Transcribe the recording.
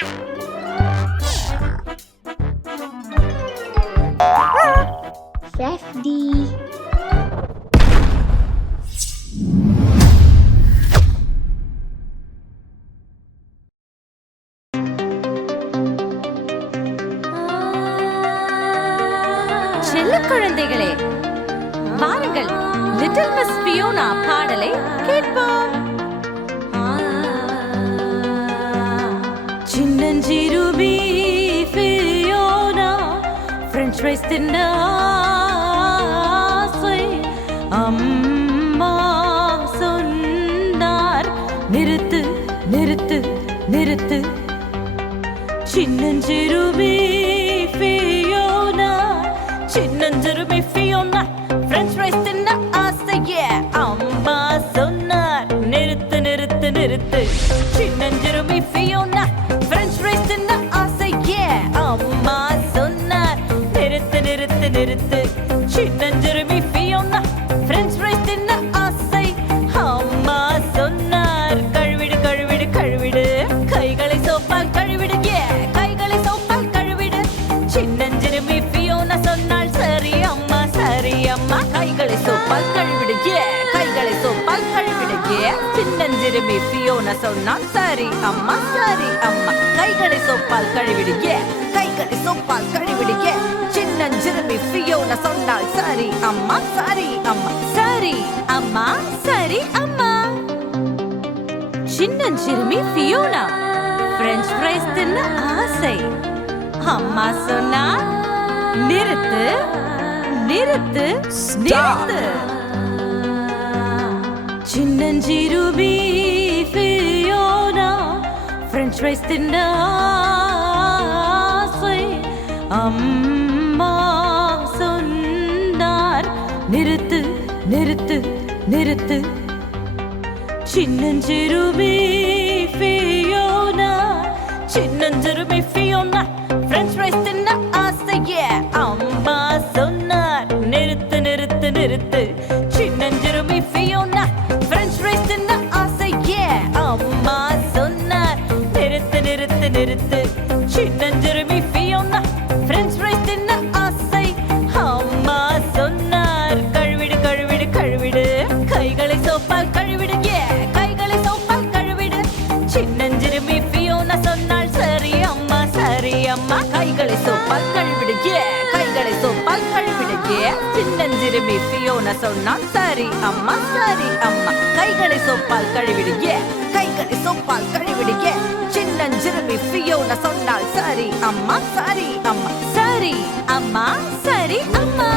Safety. செல்ல குழந்தைகளே, வாருங்கள் லிட்டில் மிஸ் ஃபியோனா பாடலை கேட்போம். சின்னஞ்சிறுமி ஃபியோனா ஃப்ரெஞ்ச் ஃப்ரைஸ் தின்ன ஆசை. அம்மா சொன்னார் நிறுத்து நிறுத்து நிறுத்து. சின்னஞ்சிறுமி ஃபியோனா சின்னஞ்சிறுமி ஃபியோனா ஃப்ரெஞ்ச் ஃப்ரைஸ் தின்ன ஆசையே. அம்மா சொன்னார் நிறுத்து நிறுத்து நிறுத்து. சின்னஞ்சிறுமி ஃபியோனா ஃப்ரெஞ்ச் ஃப்ரைஸ் தின்ன ஆசையே. அம்மா சொன்னார் நிறுத்து நிறுத்து நிறுத்து. சின்னஞ்சிறுமி ஃபியோனா ஃப்ரெஞ்ச் ஃப்ரைஸ் தின்ன ஆசை. அம்மா சொன்னார் கழுவிடு கழுவிடு கழுவிடு. கைகளை சோப்பால் கழுவிடு, கைகளை சோப்பால் கழுவிடு. சின்னஞ்சிறுமி ஃபியோனா சொன்னால் சரி அம்மா சரி அம்மா. கைகளை சோப்பால் கழுவிடு, கைகளை சோப்பால் கழுவிடு. சின்னஞ்சிறுமி ஃபியோனா சொன்னால் சரி அம்மா சரி அம்மா. கைகளை சோப்பால் கழுவிடு, கைகளை சோப்பால் கழுவிடு. சின்னஞ்சிறுமி ஃபியோனா சொன்னால் சரி அம்மா சரி அம்மா. சரி அம்மா சரி அம்மா. சின்னஞ்சிறுமி ஃபியோனா ஃப்ரெஞ்ச் ஃப்ரைஸ் தின்ன ஆசை. அம்மா சொன்னா நிறுத்து நிறுத்து நிறுத்து. சின்னஞ்சிறுமி ஃபியோனா ஃப்ரெஞ்ச் ஃப்ரைஸ் தின்ன ஆசை. அம்மா சொன்னார் நிறுத்து நிறுத்து நிறுத்து. சின்னஞ்சிறுமி ஃபியோனா சின்னஞ்சிறுமி ஃபியோனா ஃப்ரெஞ்ச் ஃப்ரைஸ் தின்ன ஆசையே. அம்மா சொன்னார் நிறுத்து நிறுத்து நிறுத்து. சின்னஞ்சிறுமி ஃபியோனா ஃப்ரெஞ்ச் ஃப்ரைஸ் தின்ன ஆசையே. அம்மா சொன்னார் நிறுத்து நிறுத்து நிறுத்து. சின்னஞ்சிறுமி ஃபியோனா ஃப்ரெஞ்ச் ஃப்ரைஸ் தின்ன ஆசை. அம்மா சொன்னார் கழுவிடு கழுவிடு கழுவிடு. கைகளை சோப்பால் கழுவிடு, கைகளை சோப்பால் கழுவிடு. சின்னஞ்சிறுமி ஃபியோனா சொன்னால் சரி அம்மா சரி அம்மா. கைகளை சோப்பால் கழுவிடு, கைகளை சோப்பால் கழுவிடு. சின்னஞ்சிறுமி ஃபியோனா சொன்னால் சரி அம்மா சரி அம்மா. கைகளை சோப்பால் கழுவிடு, கைகளை சோப்பால் கழுவிடு. சின்னஞ்சிறுமி ஃபியோனா சொன்னால் சரி அம்மா சரி அம்மா. சரி அம்மா சரி அம்மா.